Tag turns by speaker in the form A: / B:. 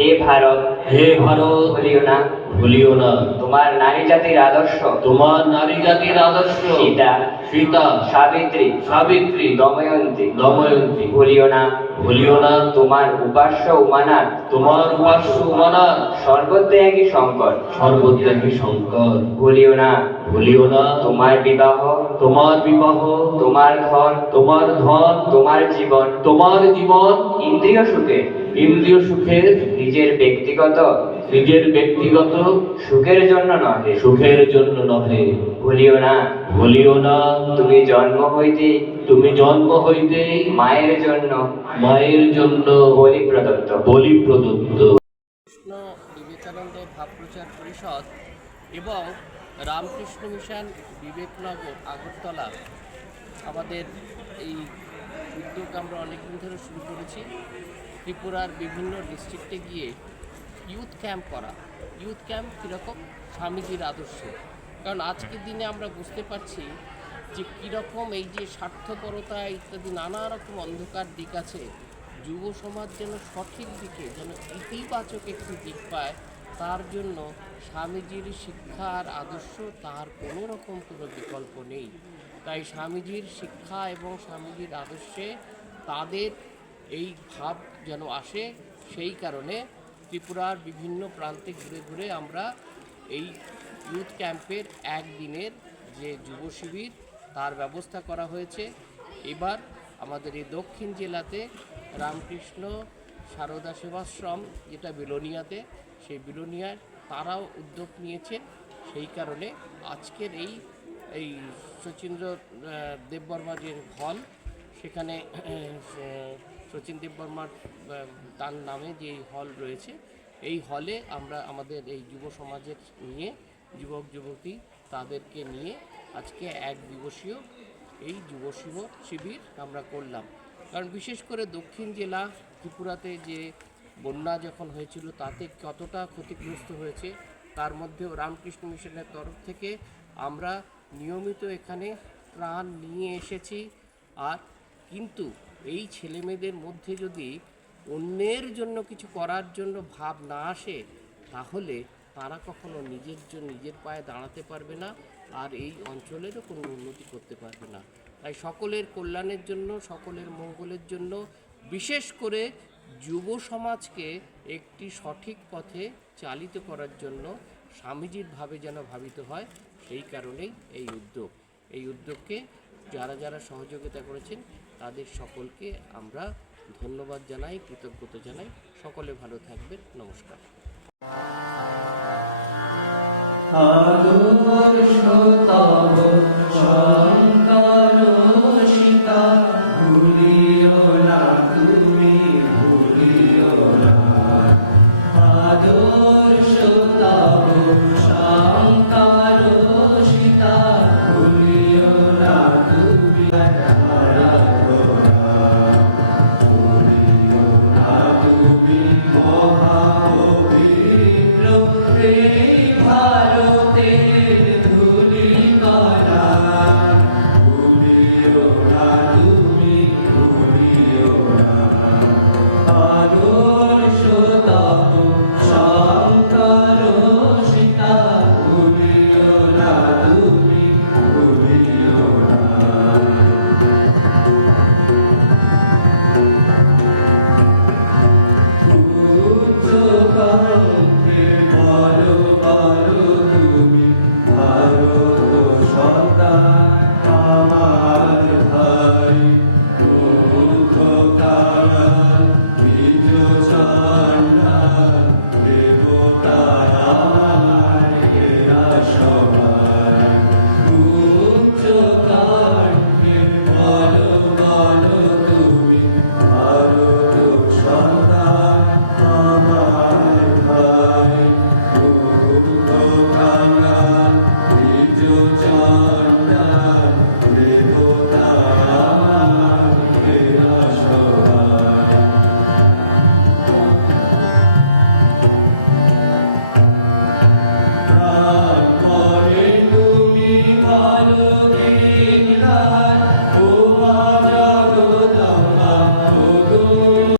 A: হে ভারত
B: হে ভারত ভুলিও না ভুলিও না
A: তোমার নারী জাতির আদর্শ
B: তোমার নারী জাতির আদর্শ সীতা সীতা সাবিত্রী সাবিত্রী
A: দময়ন্তী
B: দময়ন্তী ভুলিও না ভুলিও না
A: তোমার উপাস্য উমানার
B: তোমার উপাস্য উমানা
A: সর্বত্যাগী শঙ্কর
B: সর্বত্যাগী শঙ্কর ভুলিও না ভুলিও না
A: তোমার বিবাহ
B: তোমার বিবাহ
A: তোমার ধন
B: তোমার ধন
A: তোমার জীবন
B: তোমার জীবন
A: ইন্দ্রিয় সুখে
B: ইন্দ্রিয় সুখের
A: নিজের ব্যক্তিগত
B: নিজের ব্যক্তিগত
A: সুখের জন্য নহে
B: সুখের জন্য নহে ভুলিও না ভুলিও না
A: তুমি জন্ম হইতে
B: তুমি জন্ম হইতে
A: মায়ের জন্য
B: মায়ের জন্য
A: বলি প্রদত্ত
B: বলি প্রদত্ত
C: কৃষ্ণ বিবেকানন্দ ভাব প্রচার পরিষদ এবং রামকৃষ্ণ মিশন বিবেকনগর আগরতলা আমাদের এই উদ্যোগ আমরা অনেকদিন ধরে শুরু করেছি ত্রিপুরার বিভিন্ন ডিস্ট্রিক্টে গিয়ে ইউথ ক্যাম্প করা ইউথ ক্যাম্প কীরকম স্বামীজির আদর্শ কারণ আজকের দিনে আমরা বুঝতে পারছি যে কীরকম এই যে স্বার্থপরতা ইত্যাদি নানা রকম অন্ধকার দিক আছে যুব সমাজ যেন সঠিক দিকে যেন ইতিবাচক একটি দিক পায় তার জন্য স্বামীজির শিক্ষার আদর্শ তার কোনো রকম কোনো বিকল্প নেই তাই স্বামীজির শিক্ষা এবং স্বামীজির আদর্শে তাদের এই ভাব যেন আসে সেই কারণে ত্রিপুরার বিভিন্ন প্রান্তে ঘুরে ঘুরে আমরা এই ইউথ ক্যাম্পের একদিনের যে যুব শিবির তার ব্যবস্থা করা হয়েছে এবার আমাদের এই দক্ষিণ জেলাতে রামকৃষ্ণ সারদা সেবাশ্রম যেটা বিলোনিয়াতে সেই বিলোনিয়ায় তারাও উদ্যোগ নিয়েছে সেই কারণে আজকের এই এই শচীন্দ্র দেববর্মা যে হল সেখানে শচীন দেববর্মার তার নামে যে হল রয়েছে এই হলে আমরা আমাদের এই যুব সমাজের নিয়ে যুবক যুবতী তাদেরকে নিয়ে আজকে এক দিবসীয় এই যুব শিবির আমরা করলাম কারণ বিশেষ করে দক্ষিণ জেলা ত্রিপুরাতে যে বন্যা যখন হয়েছিল তাতে কতটা ক্ষতিগ্রস্ত হয়েছে তার মধ্যেও রামকৃষ্ণ মিশনের তরফ থেকে আমরা নিয়মিত এখানে প্রাণ নিয়ে এসেছি আর কিন্তু এই ছেলেমেয়েদের মধ্যে যদি অন্যের জন্য কিছু করার জন্য ভাব না আসে তাহলে তারা কখনো নিজের জন্য নিজের পায়ে দাঁড়াতে পারবে না আর এই অঞ্চলেরও কোনো উন্নতি করতে পারবে না তাই সকলের কল্যাণের জন্য সকলের মঙ্গলের জন্য বিশেষ করে যুব সমাজকে একটি সঠিক পথে চালিত করার জন্য স্বামীজির ভাবে যেন ভাবিত হয় সেই কারণেই এই উদ্যোগ এই উদ্যোগকে যারা যারা সহযোগিতা করেছেন তাদের সকলকে আমরা ধন্যবাদ জানাই কৃতজ্ঞতা জানাই সকলে ভালো থাকবেন নমস্কার আলোর